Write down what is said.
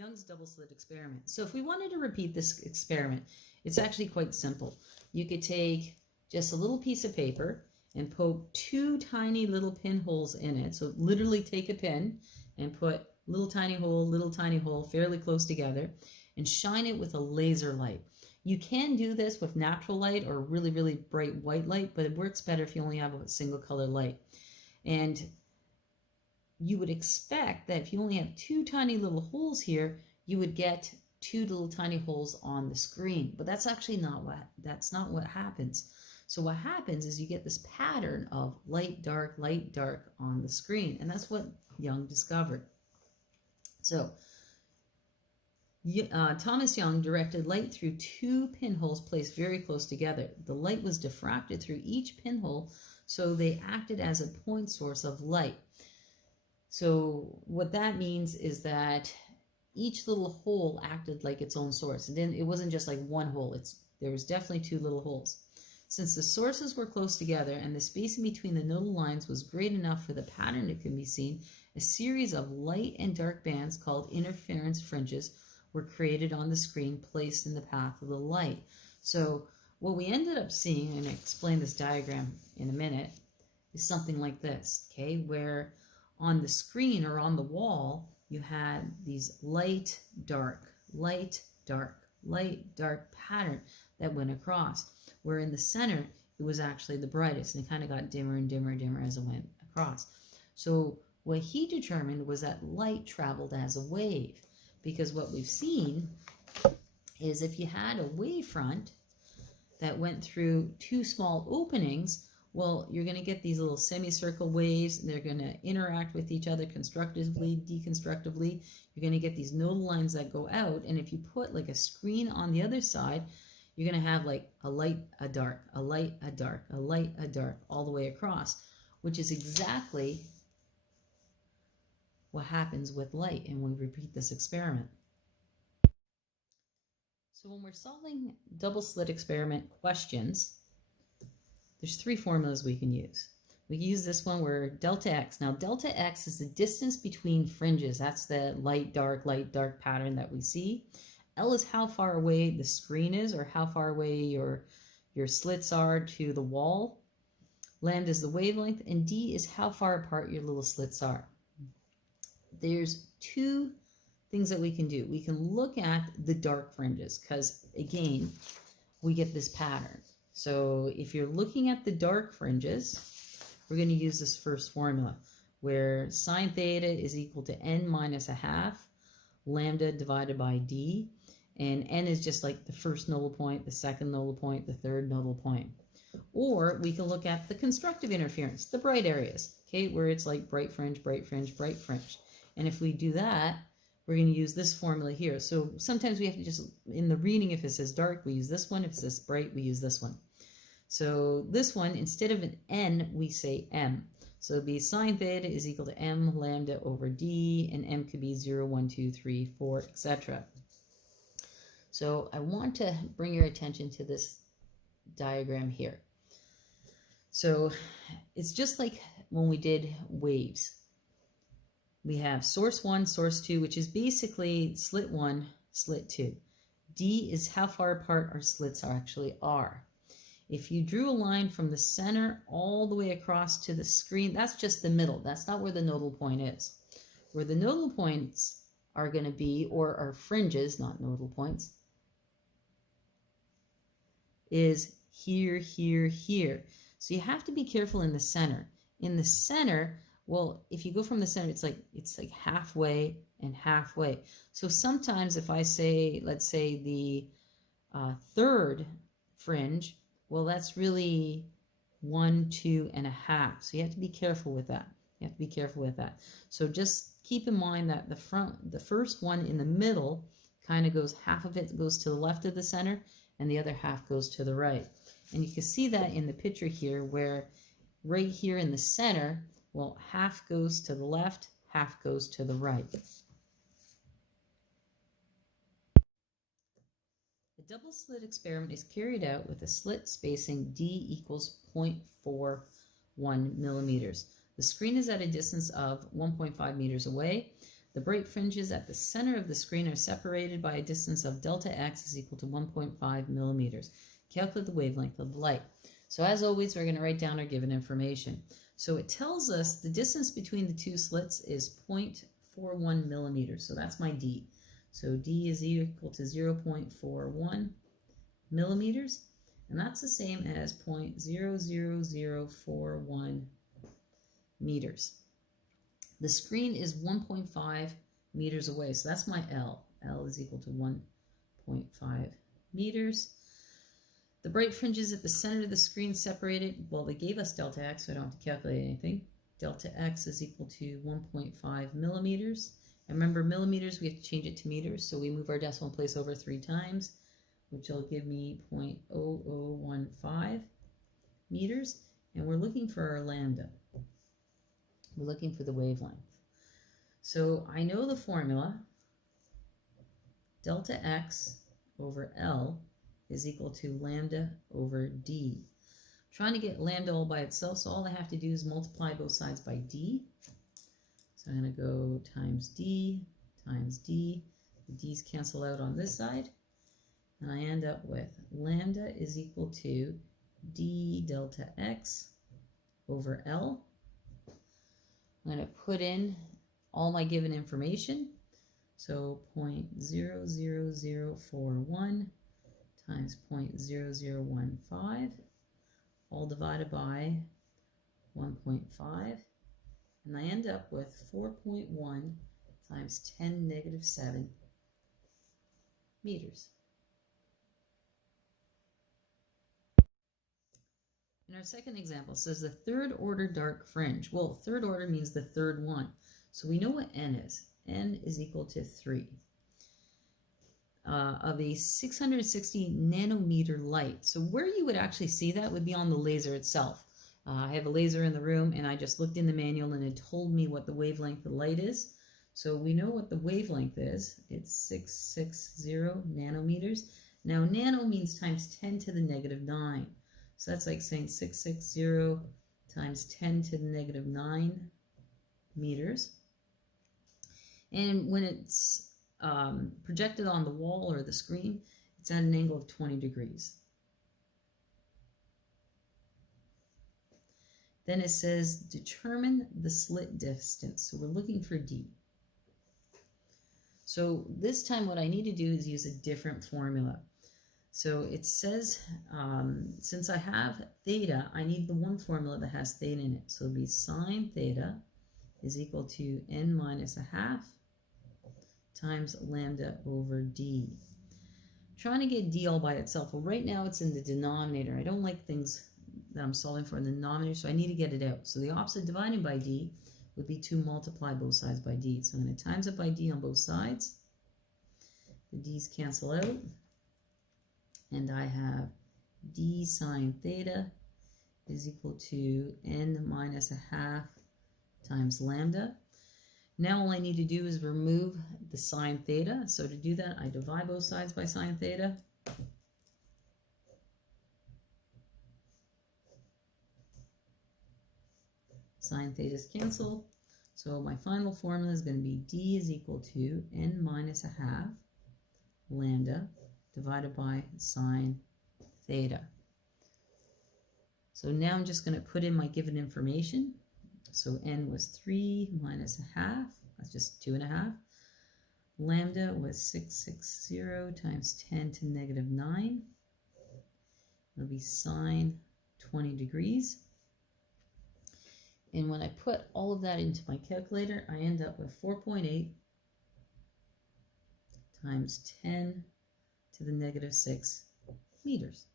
Young's double slit experiment. So if we wanted to repeat this experiment, it's actually quite simple. You could take just a little piece of paper and poke two tiny little pinholes in it. So literally take a pin and put little tiny hole fairly close together and shine it with a laser light. You can do this with natural light or really, really bright white light, but it works better if you only have a single color light. And you would expect that if you only have two tiny little holes here, you would get two little tiny holes on the screen. But that's actually not what happens. So what happens is you get this pattern of light, dark on the screen. And that's what Young discovered. So Thomas Young directed light through two pinholes placed very close together. The light was diffracted through each pinhole, so they acted as a point source of light. So what that means is that each little hole acted like its own source. And then it wasn't just like one hole. There was definitely two little holes. Since the sources were close together and the spacing between the nodal lines was great enough for the pattern that can be seen, a series of light and dark bands called interference fringes were created on the screen placed in the path of the light. So what we ended up seeing, and I'll explain this diagram in a minute, is something like this, okay, where on the screen or on the wall, you had these light, dark pattern that went across, where in the center, it was actually the brightest, and it kind of got dimmer and dimmer as it went across. So what he determined was that light traveled as a wave, because what we've seen is if you had a wavefront that went through two small openings, well, you're going to get these little semicircle waves. They're going to interact with each other constructively, deconstructively. You're going to get these nodal lines that go out. And if you put like a screen on the other side, you're going to have like a light, a dark, a light, a dark, a light, a dark, all the way across, which is exactly what happens with light. And we repeat this experiment. So when we're solving double slit experiment questions, there's three formulas we can use. We can use this one where delta x. Now, delta x is the distance between fringes. That's the light, dark pattern that we see. L is how far away the screen is, or how far away your slits are to the wall. Lambda is the wavelength, and D is how far apart your little slits are. There's two things that we can do. We can look at the dark fringes, because again, we get this pattern. So if you're looking at the dark fringes, we're going to use this first formula where sine theta is equal to n minus a half lambda divided by d, and n is just like the first nodal point, the second nodal point, the third nodal point. Or we can look at the constructive interference, the bright areas, okay, where it's like bright fringe, bright fringe, bright fringe. And if we do that, we're going to use this formula here. So sometimes we have to just, in the reading, if it says dark, we use this one. If it says bright, we use this one. So this one, instead of an n, we say m. So it'd be sine theta is equal to m lambda over d, and m could be 0, 1, 2, 3, 4, etc. So I want to bring your attention to this diagram here. So it's just like when we did waves. We have source 1, source 2, which is basically slit 1, slit 2. D is how far apart our slits actually are. If you drew a line from the center all the way across to the screen, that's just the middle. That's not where the nodal point is. Where the nodal points are going to be, or are fringes, not nodal points, is here, here, here. So you have to be careful in the center. In the center, well, if you go from the center, it's like halfway and halfway. So sometimes if I say, let's say the third fringe, well, that's really 1, 2, and a half. So you have to be careful with that. You have to be careful with that. So just keep in mind that the first one in the middle kind of goes, half of it goes to the left of the center, and the other half goes to the right. And you can see that in the picture here, where right here in the center, well, half goes to the left, half goes to the right. The double slit experiment is carried out with a slit spacing d equals 0.41 millimeters. The screen is at a distance of 1.5 meters away. The bright fringes at the center of the screen are separated by a distance of delta x is equal to 1.5 millimeters. Calculate the wavelength of the light. So as always, we're going to write down our given information. So it tells us the distance between the two slits is 0.41 millimeters. So that's my D. So D is equal to 0.41 millimeters. And that's the same as 0.00041 meters. The screen is 1.5 meters away, so that's my L. L is equal to 1.5 meters. The bright fringes at the center of the screen separated, well, they gave us delta x, so I don't have to calculate anything. Delta x is equal to 1.5 millimeters. And remember, millimeters, we have to change it to meters, so we move our decimal place over 3 times, which will give me 0.0015 meters. And we're looking for our lambda. We're looking for the wavelength. So I know the formula. Delta x over L is equal to lambda over D. I'm trying to get lambda all by itself, so all I have to do is multiply both sides by D. So I'm going to go times D times D. The D's cancel out on this side. And I end up with lambda is equal to D delta x over L. I'm going to put in all my given information. So 0.00041 times 0.0015, all divided by 1.5. And I end up with 4.1 times 10 negative 7 meters. In our second example, it says the third order dark fringe. Well, third order means the third one. So we know what n is. N is equal to 3. Of a 660 nanometer light. So where you would actually see that would be on the laser itself. I have a laser in the room, and I just looked in the manual, and it told me what the wavelength of light is. So we know what the wavelength is. It's 660 nanometers. Now, nano means times 10 to the negative 9. So that's like saying 660 times 10 to the negative 9 meters. And when it's projected on the wall or the screen, it's at an angle of 20 degrees. Then it says determine the slit distance. So we're looking for D. So this time what I need to do is use a different formula. So it says, since I have theta, I need the one formula that has theta in it. So it'll be sine theta is equal to n minus a half times lambda over D. I'm trying to get D all by itself. Well, right now it's in the denominator. I don't like things that I'm solving for in the denominator, so I need to get it out. So the opposite dividing by D would be to multiply both sides by D. So I'm going to times it by D on both sides. The D's cancel out. And I have D sine theta is equal to n minus a half times lambda. Now all I need to do is remove the sine theta. So to do that, I divide both sides by sine theta. Sine thetas cancel. So my final formula is going to be D is equal to n minus a half lambda divided by sine theta. So now I'm just going to put in my given information. So n was 3 minus a half, that's just 2.5. Lambda was 660 times 10 to negative 9. It'll be sine 20 degrees. And when I put all of that into my calculator, I end up with 4.8 times 10 to the negative 6 meters.